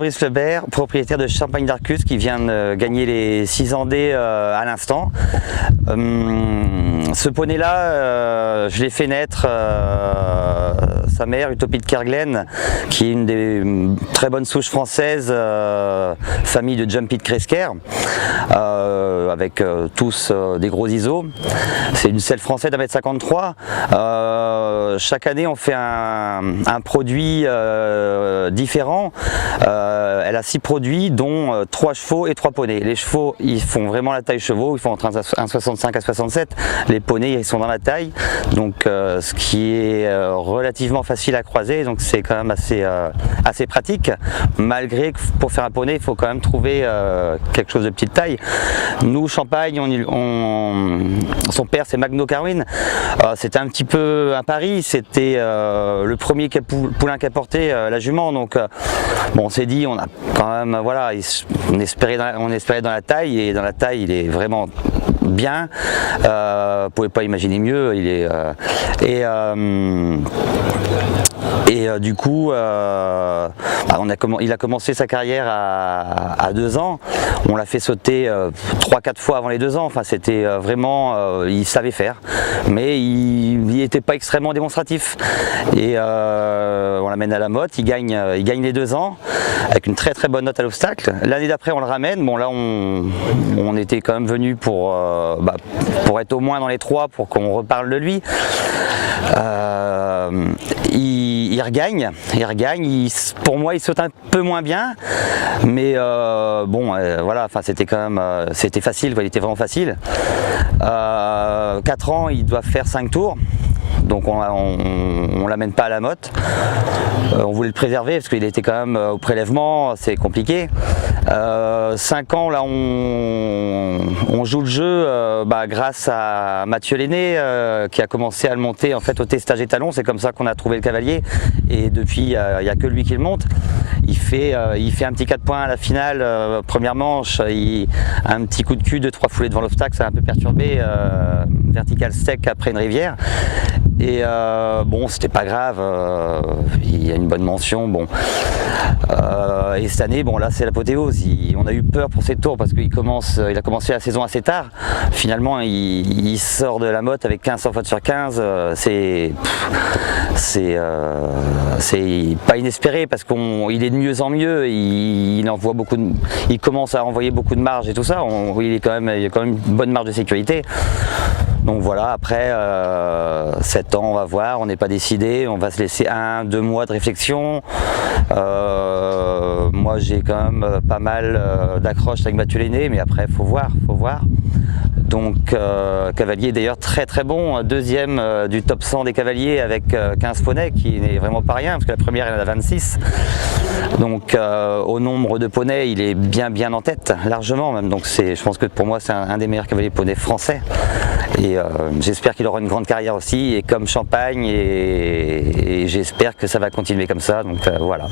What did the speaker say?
Fabrice Lebert, propriétaire de Champagne d'Arcus qui vient de gagner les 6 Andés à l'instant. Ce poney là, je l'ai fait naître, sa mère Utopie de Kerglen, qui est une des très bonnes souches françaises, famille de Jumpy de Kresker, avec tous des gros ISO. C'est une selle française d'1,53 m. Chaque année on fait un produit différent. Elle a 6 produits dont 3 chevaux et 3 poneys. Les chevaux ils font vraiment la taille chevaux, ils font entre 1,65 à 67. Les poneys ils sont dans la taille, donc ce qui est relativement facile à croiser, donc c'est quand même assez pratique, malgré que pour faire un poney il faut quand même trouver quelque chose de petite taille. Nous Champagne, son père c'est Magno Carwin, c'était un petit peu un pari, c'était le premier poulain qu'a porté la jument, donc bon, on s'est dit on a quand même, voilà, on espérait dans la taille, et dans la taille il est vraiment bien, vous pouvez pas imaginer mieux, il est du coup il a commencé sa carrière à 2 ans, on l'a fait sauter 3-4 fois avant les 2 ans, enfin c'était vraiment, il savait faire, mais il n'était pas extrêmement démonstratif, et on l'amène à la motte, il gagne les 2 ans avec une très bonne note à l'obstacle. L'année d'après on le ramène, bon là on était quand même venu pour être au moins dans les 3 pour qu'on reparle de lui. Il regagne, pour moi il saute un peu moins bien, mais bon voilà, enfin c'était quand même c'était facile, il était vraiment facile. 4 ans il doit faire 5 tours, donc on l'amène pas à la motte. On voulait le préserver parce qu'il était quand même au prélèvement, c'est compliqué. 5 ans là on joue le jeu grâce à Mathieu Lenné qui a commencé à le monter en fait au testage étalon. C'est comme ça qu'on a trouvé le cavalier, et depuis il n'y a que lui qui le monte. Il fait un petit 4 points à la finale, première manche, un petit coup de cul de 3 foulées devant l'obstacle, ça a un peu perturbé, vertical sec après une rivière, et bon c'était pas grave, il y a une bonne mention, bon. Et cette année, bon là c'est l'apothéose, on a eu peur pour ces tours parce qu'il a commencé la saison assez tard, finalement il sort de la motte avec 1500 fautes sur 15, c'est pas inespéré parce qu'il est de mieux en mieux, il commence à envoyer beaucoup de marge et tout ça, il y a quand même une bonne marge de sécurité. Donc voilà, après 7 ans on va voir, on n'est pas décidé, on va se laisser 1-2 mois de réflexion. Moi j'ai quand même pas mal d'accroches avec Mathieu Lenné, mais après faut voir. Donc cavalier d'ailleurs très bon, deuxième du top 100 des cavaliers avec 15 poneys, qui n'est vraiment pas rien parce que la première elle en a 26. Donc au nombre de poneys il est bien en tête, largement même, donc je pense que pour moi c'est un des meilleurs cavaliers poneys français, et j'espère qu'il aura une grande carrière aussi, et comme Champagne, et j'espère que ça va continuer comme ça, donc voilà.